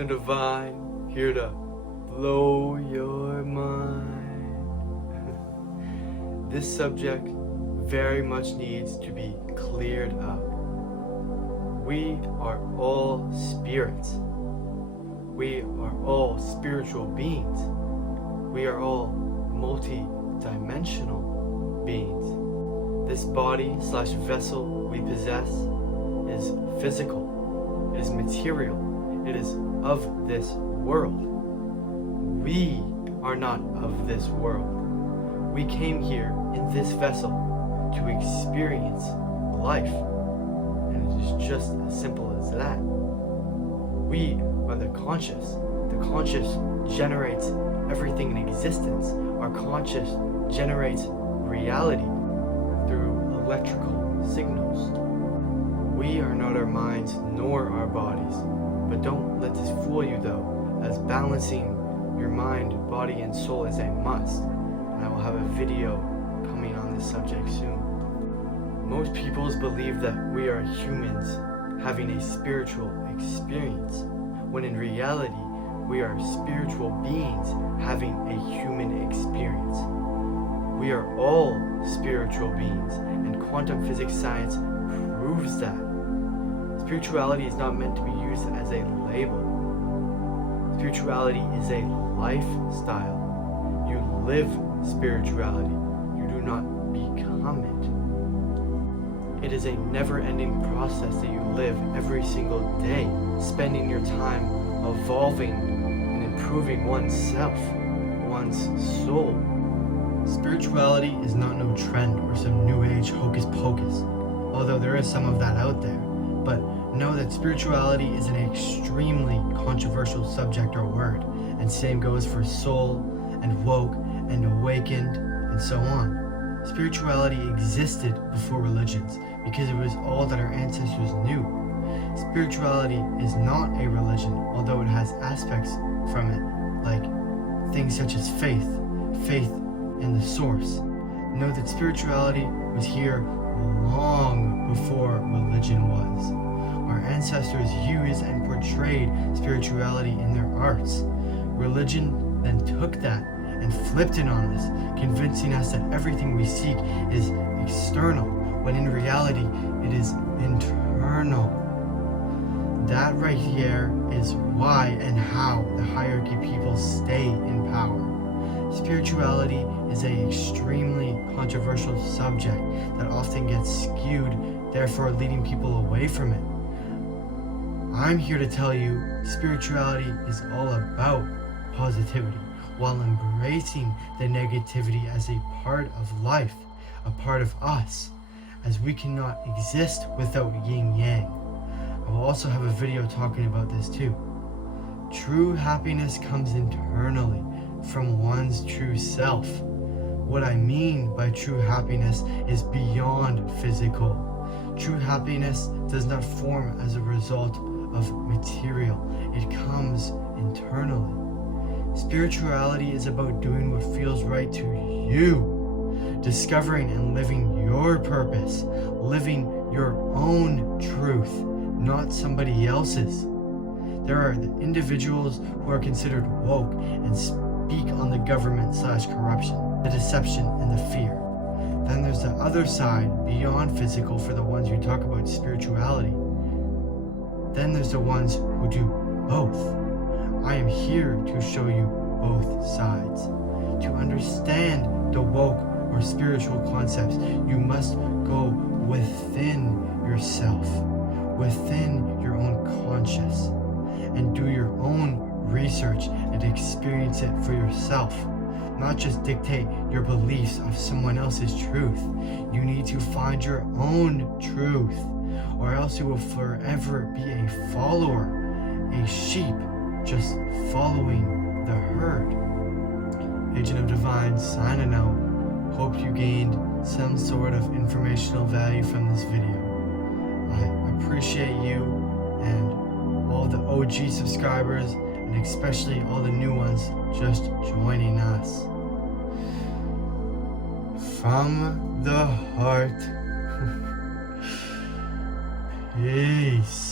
of Divine, here to blow your mind. This subject very much needs to be cleared up. We are all spirits. We are all spiritual beings. We are all multi-dimensional beings. This body/vessel we possess is physical. It is material. It is of this world. We are not of this world. We came here in this vessel to experience life. And it is just as simple as that. We are the conscious. The conscious generates everything in existence. Our conscious generates reality through electrical signals. We are not our minds nor our bodies, but don't let this fool you though, as balancing your mind, body, and soul is a must, and I will have a video coming on this subject soon. Most peoples believe that we are humans having a spiritual experience, when in reality, we are spiritual beings having a human experience. We are all spiritual beings, and quantum physics science proves that. Spirituality is not meant to be used as a label. Spirituality is a lifestyle. You live spirituality. You do not become it. It is a never-ending process that you live every single day, spending your time evolving and improving oneself, one's soul. Spirituality is not no trend or some new age hocus pocus, although there is some of that out there. But know that spirituality is an extremely controversial subject or word, and same goes for soul and woke and awakened and so on. Spirituality existed before religions because it was all that our ancestors knew. Spirituality is not a religion, although it has aspects from it, like things such as faith in the source. Know that spirituality was here long before religion was. Our ancestors used and portrayed spirituality in their arts. Religion then took that and flipped it on us, convincing us that everything we seek is external, when in reality it is internal. That right here is why and how the hierarchy people stay in power. Spirituality is an extremely controversial subject that often gets skewed, therefore leading people away from it. I'm here to tell you spirituality is all about positivity, while embracing the negativity as a part of life, a part of us, as we cannot exist without yin yang. I will also have a video talking about this too. True happiness comes internally from one's true self. What I mean by true happiness is beyond physical. True happiness does not form as a result of material. It comes internally. Spirituality is about doing what feels right to you, discovering and living your purpose, living your own truth, not somebody else's. There are the individuals who are considered woke and speak on the government/corruption, the deception and the fear. Then there's the other side, beyond physical, for the ones who talk about spirituality. Then there's the ones who do both. I am here to show you both sides. To understand the woke or spiritual concepts, you must go within yourself, within your own conscious, and do your own research and experience it for yourself. Not just dictate your beliefs of someone else's truth. You need to find your own truth, or else you will forever be a follower, a sheep just following the herd. Agent of Divine signing out. Hope you gained some sort of informational value from this video. I appreciate you and all the OG subscribers, and especially all the new ones just joining us. From the heart. Peace.